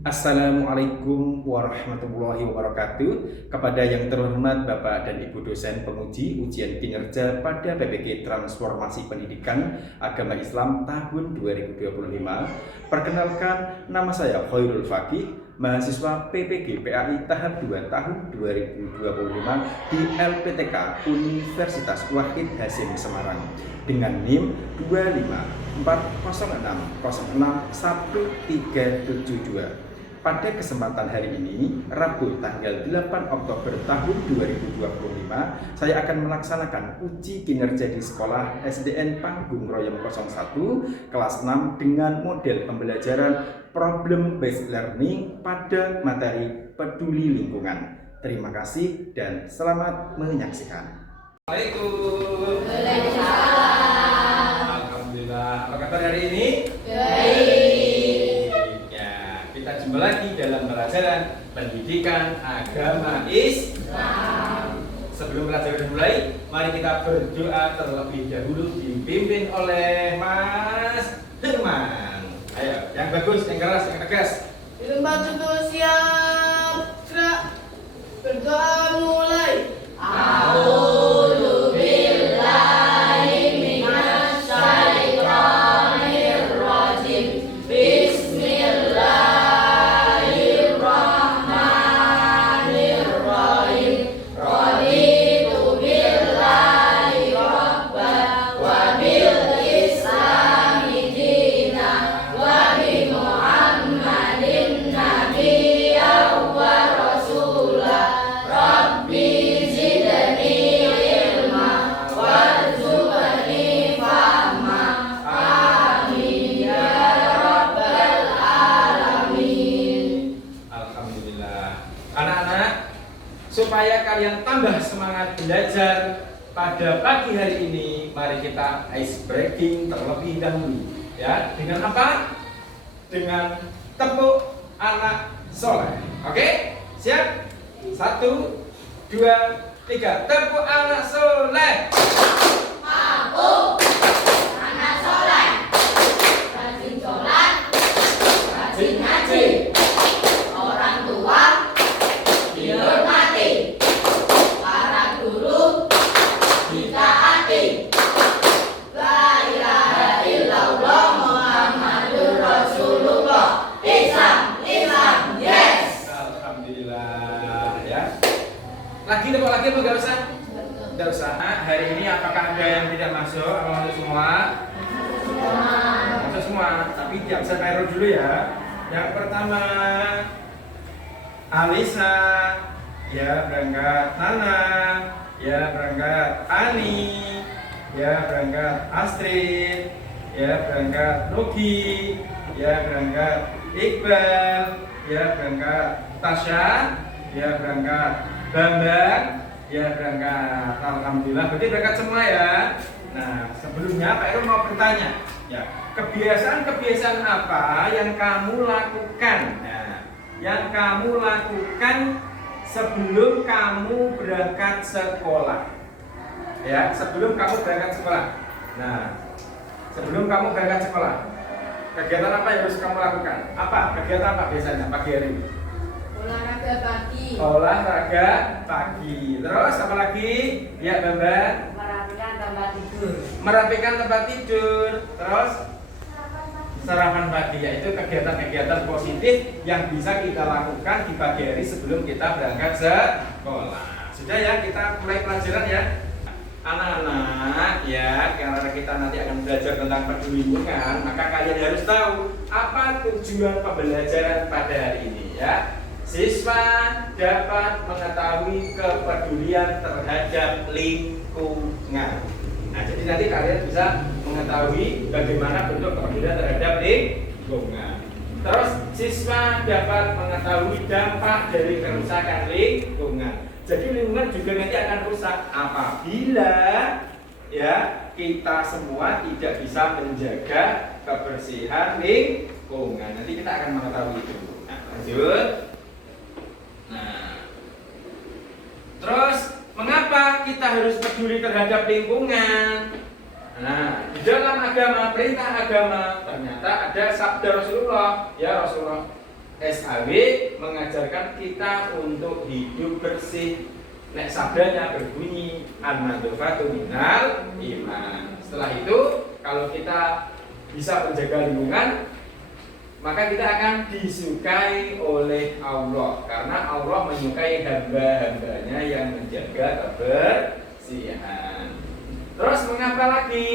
Assalamualaikum warahmatullahi wabarakatuh. Kepada yang terhormat Bapak dan Ibu dosen penguji ujian kinerja pada PPG Transformasi Pendidikan Agama Islam tahun 2025. Perkenalkan, nama saya Khairul Fakih, mahasiswa PPG PAI tahap 2 tahun 2025 di LPTK Universitas Wahid Hasim Semarang dengan NIM 25406061372. Pada kesempatan hari ini, Rabu tanggal 8 Oktober tahun 2025, saya akan melaksanakan uji kinerja di sekolah SDN Panggung Royong 01 kelas 6 dengan model pembelajaran problem based learning pada materi peduli lingkungan. Terima kasih dan selamat menyaksikan. Assalamualaikum. Waalaikumsalam. Alhamdulillah. Apa kabar hari ini? Baik. Kita jumpa lagi dalam pelajaran pendidikan agama Islam. Sebelum pelajaran dimulai, mari kita berdoa terlebih dahulu dipimpin oleh Mas Firman. Ayo, yang bagus, yang keras, yang tegas. Di tempat duduk siap, gerak. Berdoa mulai. A'udzu billahi minasy syaithanir rajim. Bismillahirrahmanirrahim. Raditu billahi rabban wa bil islami dinan wa bi Muhammadin nabiyyan wa rasulah. Rabbi zidni ilma warzuqni fahma. Amin ya rabbal alamin. Alhamdulillah. Anak-anak, supaya kalian tambah semangat belajar pada pagi hari ini, mari kita ice breaking terlebih dahulu. Ya, dengan apa? Dengan tepuk anak soleh. Oke? Siap? 1, 2, 3. Tepuk anak soleh. Aku anak soleh, rajin sholat, rajin ngaji, orang tua dihormati, para guru ditaati. La ilaha illallah Muhammadur Rasulullah. Islam, Islam, yes. Alhamdulillah. Ya. Lagi tepuk lagi apa enggak usah? Enggak usah. Hari ini apakah ada yang tidak masuk? Apa masuk semua? Masuk semua. Tapi tidak bisa error dulu ya. Yang pertama, Alisa, ya berangkat. Nana, ya berangkat. Ani, ya berangkat. Astrid, ya berangkat. Nugi, ya berangkat. Iqbal, ya berangkat. Tasya, ya berangkat. Bambang, ya berangkat. Alhamdulillah, berarti berangkat semua ya. Nah, sebelumnya Pak Heru mau bertanya, ya, kebiasaan-kebiasaan apa yang kamu lakukan? Nah, yang kamu lakukan sebelum kamu berangkat sekolah. Ya, sebelum kamu berangkat sekolah. Nah, sebelum kamu berangkat sekolah, kegiatan apa yang harus kamu lakukan? Apa? Kegiatan apa biasanya pagi hari ini? Olahraga pagi, Olahraga pagi. Terus apa lagi? Ya, Bambang. merapikan tempat tidur, Merapikan tempat tidur. Terus sarapan pagi, yaitu kegiatan-kegiatan positif yang bisa kita lakukan di pagi hari sebelum kita berangkat sekolah. Sudah ya, kita mulai pelajaran ya. Anak-anak ya, karena kita nanti akan belajar tentang peduli lingkungan, maka kalian harus tahu apa tujuan pembelajaran pada hari ini ya. Siswa dapat mengetahui kepedulian terhadap lingkungan. Nah, jadi nanti kalian bisa mengetahui bagaimana bentuk kepedulian terhadap lingkungan. Terus siswa dapat mengetahui dampak dari kerusakan lingkungan. Jadi lingkungan juga nanti akan rusak apabila ya kita semua tidak bisa menjaga kebersihan lingkungan. Nanti kita akan mengetahui itu. Nah, lanjut. Nah, terus mengapa kita harus peduli terhadap lingkungan? Nah, di dalam agama, perintah agama ternyata ada sabda Rasulullah, ya Rasulullah SAW mengajarkan kita untuk hidup bersih. Nek sabdanya berbunyi an-nadhafatu minal iman. Setelah itu kalau kita bisa menjaga lingkungan, maka kita akan disukai oleh Allah, karena Allah menyukai hamba-hambanya yang menjaga kebersihan. Terus mengapa lagi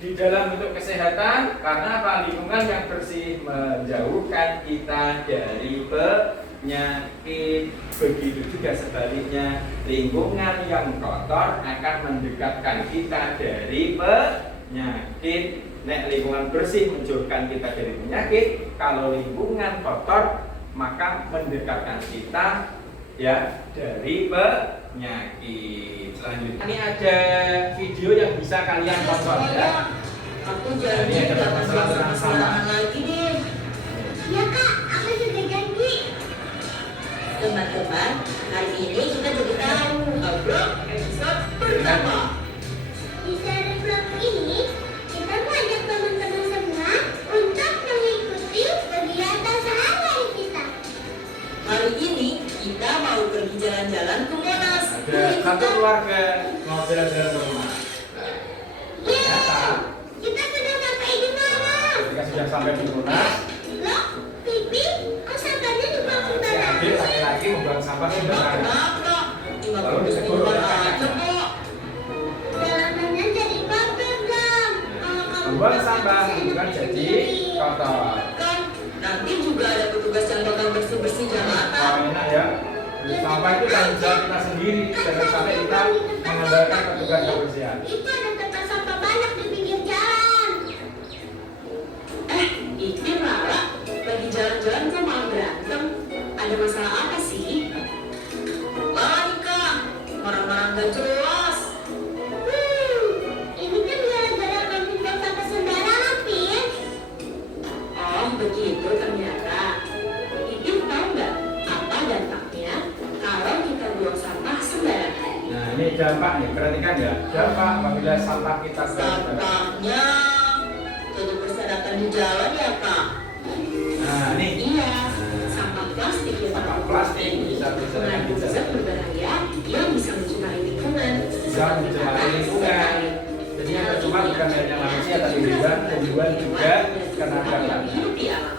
di dalam bentuk kesehatan? Karena apa? Lingkungan yang bersih menjauhkan kita dari penyakit. Begitu juga sebaliknya, lingkungan yang kotor akan mendekatkan kita dari penyakit. Nek lingkungan bersih menjauhkan kita dari penyakit, kalau lingkungan kotor maka mendekatkan kita ya dari penyakit. Selanjutnya ini ada video yang bisa kalian tonton ya. Aku Ini janji ada gak masalah tentang sampah. sembarangan lagi deh. Ya kak, aku juga janji. Teman-teman, hari ini kita jadi tahu ngobrol episode pertama. Di seri vlog ini, kita mengajak teman-teman semua untuk mengikuti kegiatan sehari-hari kita. Hari ini kita mau pergi jalan-jalan ke Monas. Ada satu keluarga mau jalan-jalan ke rumah. Yeay, kita sudah sampai di mana? Ketika sudah sampai di Monas, Loh, Pipi, kok sampahnya dibuang si adik sembarangan? laki-laki membuang sampah sembarangan. Kenapa? Lalu ditegur oleh kakaknya. Jalanannya jadi kotor dong. Kalau kamu Membuang sampah bukan jadi kotor. Kan nanti juga ada petugas yang bakal bersih-bersih jalanan. Wah, enak ya. Sampah itu tanggung jawab kita sendiri, jangan sampai kita mengandalkan petugas kebersihan. Itu ada tempat sampah banyak di pinggir jalan. Itu Rara, lagi jalan-jalan kok malah berantem. Ada masalah apa sih? Lari kak, marah-marah gak jelas. Ini kan gara-gara kamu buang sampah sembarangan, Pin. Oh begitu ternyata. Itu tahu nggak apa dampaknya kalau kita buang sampah sembarangan? Nah, ini dampak nih, perhatikan ya. Dampak apabila sampah kita Sampahnya jadi berserakan di jalan ya kak? Nah, ini Iya, sampah plastik yang sampah terkumpul plastik ini bisa berserakan di mengandung jalan. zat berbahaya yang bisa mencemari lingkungan. Bisa mencemari lingkungan. Jadi yang percuma bukan hanya manusia, tapi juga tumbuhan juga kena dampak. Hidup di alam.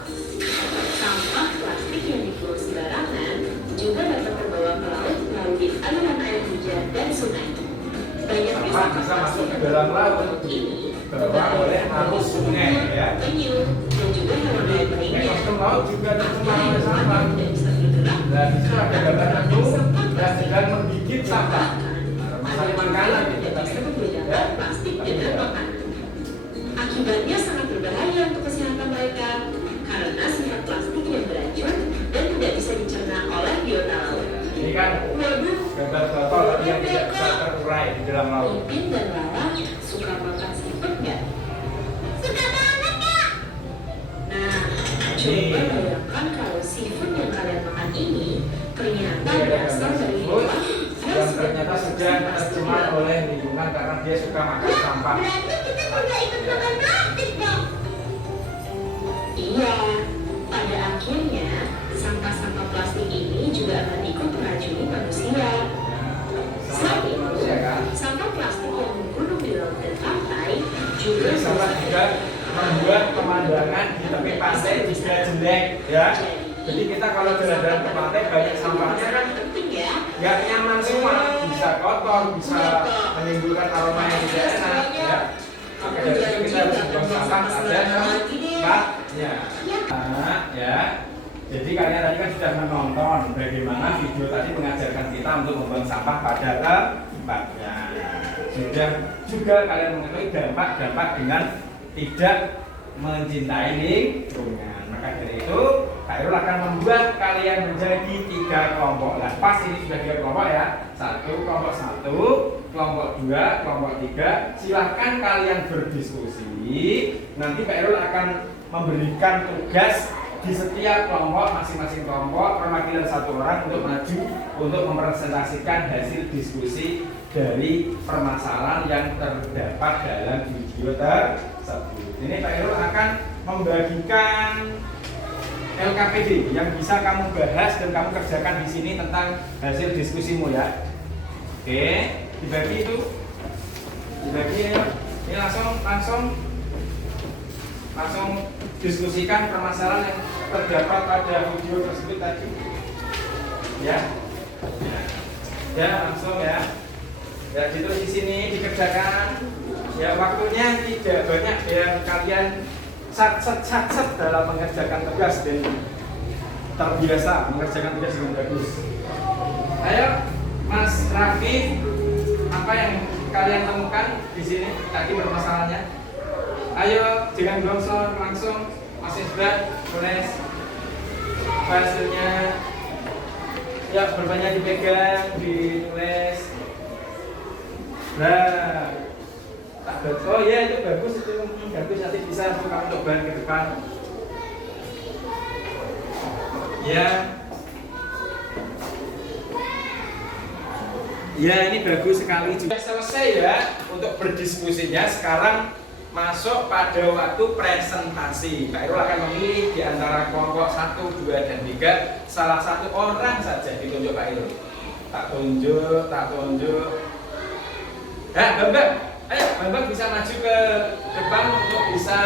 Sampah plastik yang dibuang sembarangan juga dapat terbawa ke laut melalui aliran air hujan dan sungai. Banyak Sampah bisa masuk ke dalam laut, terbawa oleh arus sungai ya. penyu dan juga Jadi hewan lainnya. ekosistem laut juga tercemar oleh sampah. Tidak bisa bergerak. Dan di situ ada gambar hantu yang sedang menggigit sampah. Misalnya makanan gitu, Tidak tapi bisa membedakan ya, plastik tapi dengan ya. makanan. Akibatnya sangat berbahaya untuk kesehatan mereka karena sifat plastik yang beracun dan tidak bisa dicerna oleh biota laut. Ini kan Waduh, gambar botol tapi yang tidak bisa terurai di dalam laut. Ipin dan Lala suka makan seafood nggak? Suka banget, Kak. Nah, coba bayangkan kalau seafood yang kalian makan ini ternyata Ini ada berasal gambar dari seafood hewan yang ternyata sudah tercemar oleh lingkungan karena dia suka makan sampah. Berarti kita juga ikut makan plastik dong. Iya, pada akhirnya sampah-sampah plastik ini juga akan ikut meracuni manusia. Sama manusia kan. Sampah plastik yang menggunung di laut dan pantai juga Jadi sampah juga membuat pemandangan di tepi pantai juga jelek ya. Jadi kita kalau jalan-jalan ke pantai banyak sampahnya kan penting ya. nggak nyaman semua, bisa kotor, bisa menimbulkan aroma yang tidak enak ya. Maka dari itu kita harus buang sampah pada tempatnya. Nah, ya. Jadi kalian tadi kan sudah menonton bagaimana video tadi mengajarkan kita untuk membuang sampah pada tempatnya. Sudah juga kalian mengetahui dampak-dampak dengan tidak mencintai lingkungan. Maka dari itu, Kak Irul akan membuat kalian menjadi 3 kelompok. Nah, pas ini sudah 3 kelompok ya. Kelompok 1, kelompok 2, kelompok 3. Silahkan kalian berdiskusi. Nanti Kak Irul akan memberikan tugas di setiap kelompok, masing-masing kelompok perwakilan 1 orang untuk maju untuk mempresentasikan hasil diskusi dari permasalahan yang terdapat dalam video tersebut. Ini Pak Irul akan membagikan LKPD yang bisa kamu bahas dan kamu kerjakan di sini tentang hasil diskusimu ya. Oke, dibagi itu, dibagi ya. Ini langsung diskusikan permasalahan yang terdapat pada video tersebut tadi. Ya, ya langsung ya. Ya gitu di sini dikerjakan. Ya waktunya tidak banyak biar kalian sat dalam mengerjakan tugas dan terbiasa mengerjakan tugas dengan bagus. Ayo, Mas Raffi, apa yang kalian temukan di sini tadi permasalahannya? Ayo, jangan glongsor, langsung Mas Isbat tulis hasilnya. Ya, berbanyak dipegang, ditulis. Nah, oh iya itu bagus itu, bagus nanti bisa kamu coba ke depan. Ya, ya ini bagus sekali. Sudah selesai ya untuk berdiskusinya. Sekarang masuk pada waktu presentasi. Pak Irul akan memilih di antara kelompok 1, 2, dan 3 salah satu orang saja ditunjuk Pak Irul. Tak tunjuk. Bambang, ayo Bambang bisa maju ke depan untuk bisa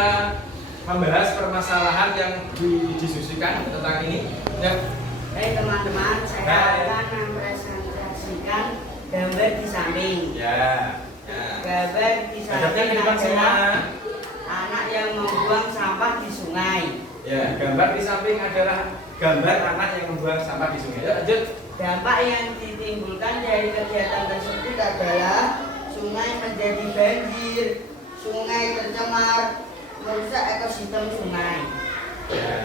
membahas permasalahan yang didiskusikan tentang ini. Ya. Teman-teman, saya akan mempresentasikan gambar di samping. Ya. Gambar di samping adalah anak yang membuang sampah di sungai. Ya, gambar di samping adalah gambar anak yang membuang sampah di sungai. Ya, lanjut. Dampak yang ditimbulkan dari kegiatan tersebut adalah sungai menjadi banjir, sungai tercemar, merusak ekosistem sungai. Ya,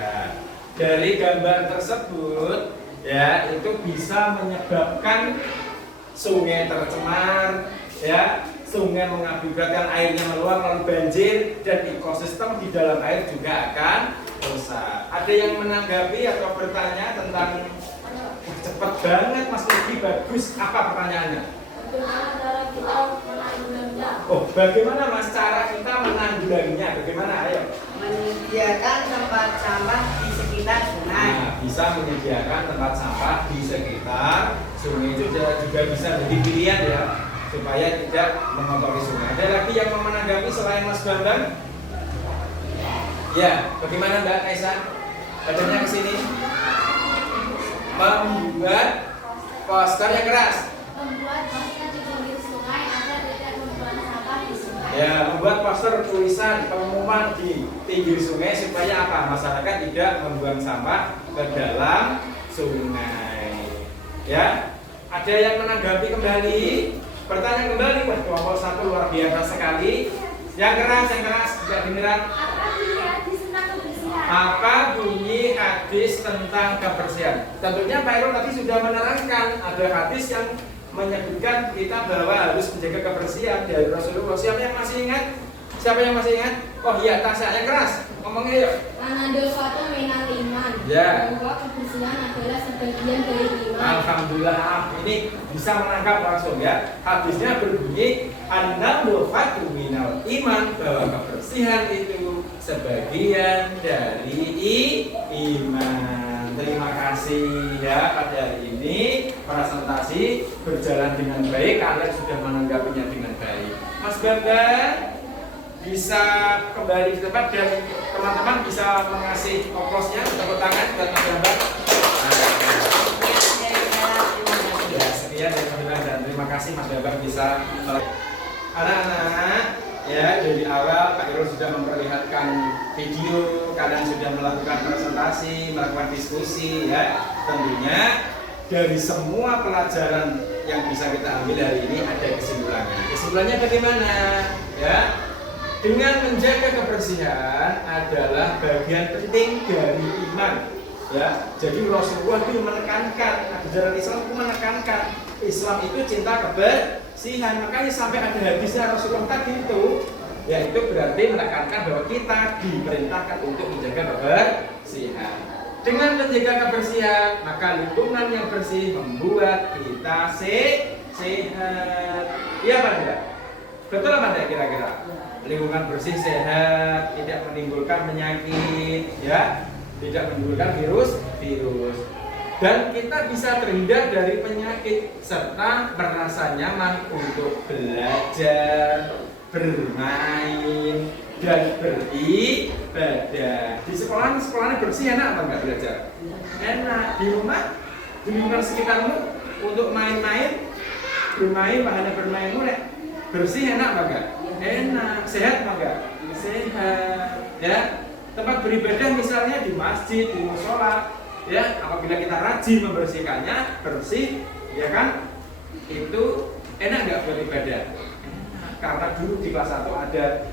dari gambar tersebut ya itu bisa menyebabkan sungai tercemar, ya, sungai mengakibatkan airnya meluap lalu banjir dan ekosistem di dalam air juga akan rusak. Ada yang menanggapi atau bertanya tentang cepat banget Mas Lugi, bagus. Apa pertanyaannya? Bagaimana cara kita menanggulanginya? Oh, bagaimana Mas cara kita menanggulanginya? Bagaimana? Ayo. Menyediakan tempat sampah di sekitar sungai. Nah, bisa menyediakan tempat sampah di sekitar sungai itu juga bisa jadi pilihan ya, supaya tidak mengotori sungai. Ada lagi yang mau menanggapi selain Mas Bambang? Ya, bagaimana Mbak Kaisa? Badannya ke sini. Membuat poster yang keras. Membuat poster di pinggir sungai agar tidak membuang sampah di sungai. Ya, membuat poster tulisan pengumuman di pinggir sungai supaya apa? Masyarakat tidak membuang sampah ke dalam sungai. Ya, ada yang menanggapi kembali? Bertanya kembali, wah kelompok 1 luar biasa sekali. Yang keras, tidak dengeran. Apa bunyi hadis tentang kebersihan? Tentunya Pak Irul tadi sudah menerangkan ada hadis yang menyebutkan kita bahwa harus menjaga kebersihan dari Rasulullah. Siapa yang masih ingat? Siapa yang masih ingat? Oh iya, Tasya yang keras. Ngomongnya yuk. An-nadhafatu minal iman. Ya. Bahwa kebersihan adalah sebagian dari iman. Alhamdulillah, ini bisa menangkap langsung ya. Hadisnya berbunyi an-nadhafatu minal iman, bahwa kebersihan itu sebagian dari iman. Terima kasih ya, pada hari ini presentasi berjalan dengan baik, kalian sudah menanggapinya dengan baik. Mas Bambang bisa kembali ke tempat dan teman-teman bisa mengasih oplosnya, tepuk tangan buat Mas Bambang. Ya, sekian dari Mas Bambang dan terima kasih Mas Bambang bisa. Anak-anak, ya dari awal Pak Irul sudah memperlihatkan video, kalian sudah melakukan presentasi, melakukan diskusi ya. Tentunya dari semua pelajaran yang bisa kita ambil hari ini ada kesimpulannya. Kesimpulannya bagaimana? Ya, dengan menjaga kebersihan adalah bagian penting dari iman. Ya, jadi Rasulullah itu menekankan, ajaran Islam itu menekankan Islam itu cinta kebersihan. Makanya sampai ada hadisnya Rasulullah tadi itu, ya itu berarti menekankan bahwa kita diperintahkan untuk menjaga kebersihan. Dengan menjaga kebersihan, maka lingkungan yang bersih membuat kita sehat. Iya apa tidak? Betul apa tidak kira-kira? Lingkungan bersih sehat, tidak menimbulkan penyakit, ya. tidak menimbulkan virus. Dan kita bisa terhindar dari penyakit serta merasa nyaman untuk belajar, bermain, dan beribadah. Di sekolahnya bersih, enak apa enggak belajar? Enak. Di rumah, di lingkungan sekitarmu untuk main-main, bermain, wahana bermainmu bersih, enak apa enggak? Enak. Sehat apa enggak? Sehat. Ya. Tempat beribadah misalnya di masjid, di musola, ya, apabila kita rajin membersihkannya, bersih, ya kan, itu enak nggak buat ibadah? Enak. Karena dulu di kelas 1 ada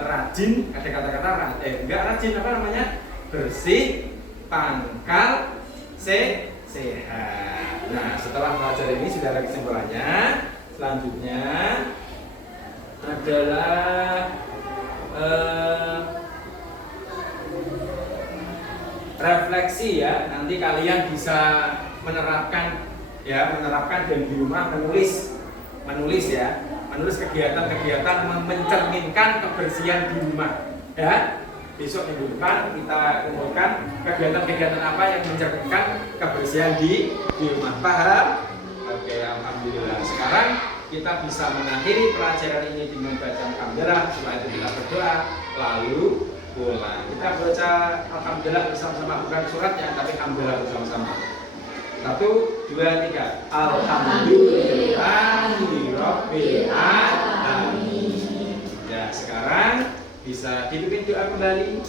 rajin, ada kata-kata enggak rajin, apa namanya? Bersih, pangkal, sehat. Nah, setelah belajar ini sudah ada kesimpulannya. Selanjutnya adalah refleksi ya. Nanti kalian bisa menerapkan dan di rumah menulis ya, menulis kegiatan-kegiatan mencerminkan kebersihan di rumah ya. Besok minggu depan kita kumpulkan kegiatan-kegiatan apa yang mencerminkan kebersihan di rumah. Paham? Oke, alhamdulillah. Sekarang kita bisa mengakhiri pelajaran ini dengan bacaan alhamdulillah. Setelah itu kita berdoa lalu pulang. Kita baca alhamdulillah bersama-sama, bukan suratnya tapi alhamdulillah bersama-sama. 1, 2, 3. Alhamdulillahirabbil alamin. Ya, sekarang bisa dipimpin doa kembali.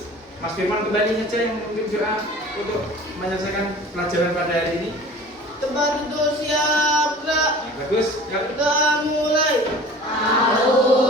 Mas Firman kembali saja yang memimpin doa untuk menyelesaikan pelajaran pada hari ini. Tempat duduk siap, gerak. Bagus. Ya. Kita mulai. Alhamdulillah.